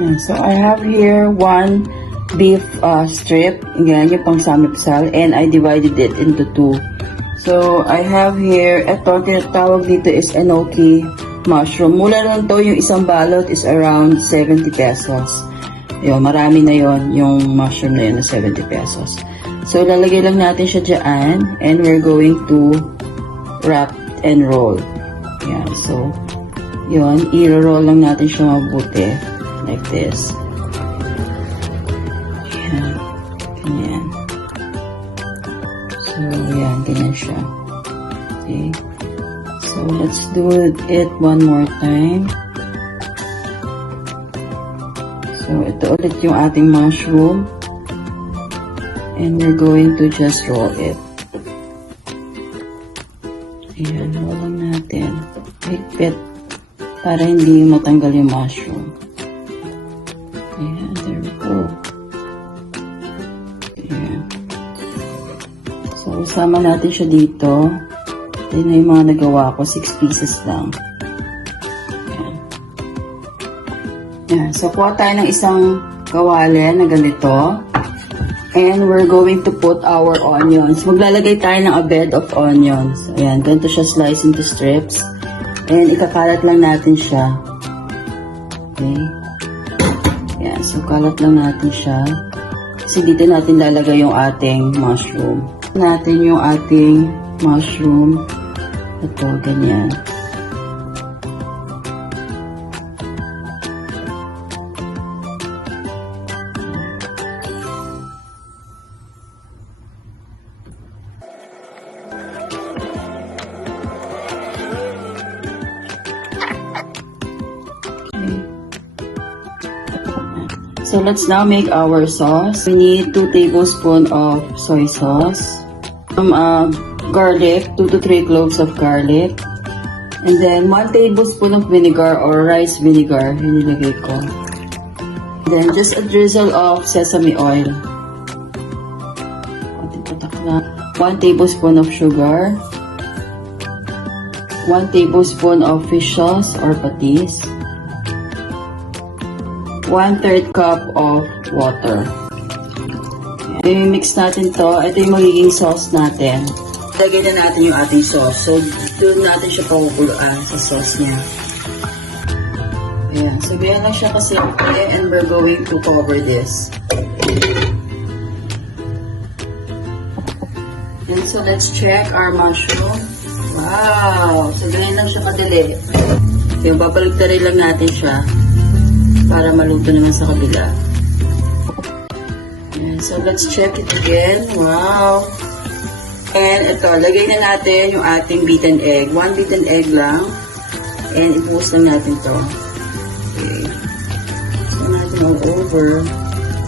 So I have here one beef strip, yan yung pang samipsal, and I divided it into two. So I have here, eto tawag dito is enoki mushroom. Mula lang to, yung isang balot is around 70 pesos. Yun, marami na yon yung mushroom na yun na 70 pesos. So lalagay lang natin siya dyan, and we're going to wrap and roll. Yan, so yun, i-roll lang natin siya mabuti. Like this. Ayan. Ganyan. So, ayan. Ganyan siya. Okay. So, let's do it one more time. So, ito ulit yung ating mushroom. And we're going to just roll it. Ayan. Roll lang natin. Higpit. Para hindi matanggal yung mushroom. Ayan, there we go. Ayan. So, usama natin siya dito. Ito na yung mga nagawa ko. 6 pieces lang. Ayan. Ayan. So, kuha tayo ng isang kawali na ganito. And we're going to put our onions. Maglalagay tayo ng a bed of onions. Ayan, ganito siya slice into strips. And ikakalat lang natin siya. Okay. Yan. So, kalat lang natin siya. Kasi dito natin lalagay yung ating mushroom. Natin yung ating mushroom. Ito, ganyan. So, let's now make our sauce. We need 2 tablespoons of soy sauce. Some garlic, 2 to 3 cloves of garlic. And then, 1 tablespoon of vinegar or rice vinegar. Yun nilagay ko. And then, just a drizzle of sesame oil. 1 tablespoon of sugar. 1 tablespoon of fish sauce or patis. 1/3 cup of water. I-mix natin to. Ito yung magiging sauce natin. Lagay na natin yung ating sauce. So, doon natin siya pakukuluan sa sauce niya. Ayan. So, ganyan lang siya kasimple and we're going to cover this. And so, let's check our mushroom. Wow! So, ganyan lang siya kadali. So, babaligtarin lang natin siya para maluto naman sa kabila. Ayan, so, let's check it again. Wow! And ito, lagay na natin yung ating beaten egg. 1 beaten egg lang. And ibuhos lang natin to. Okay. So, natin all over.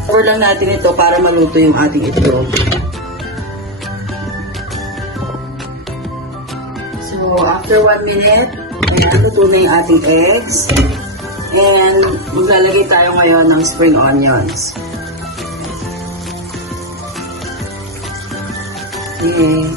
Cover lang natin ito para maluto yung ating itlog. So, after 1 minute, ayan, luto na yung ating eggs. And maglalagay tayo ngayon ng spring onions. Okay.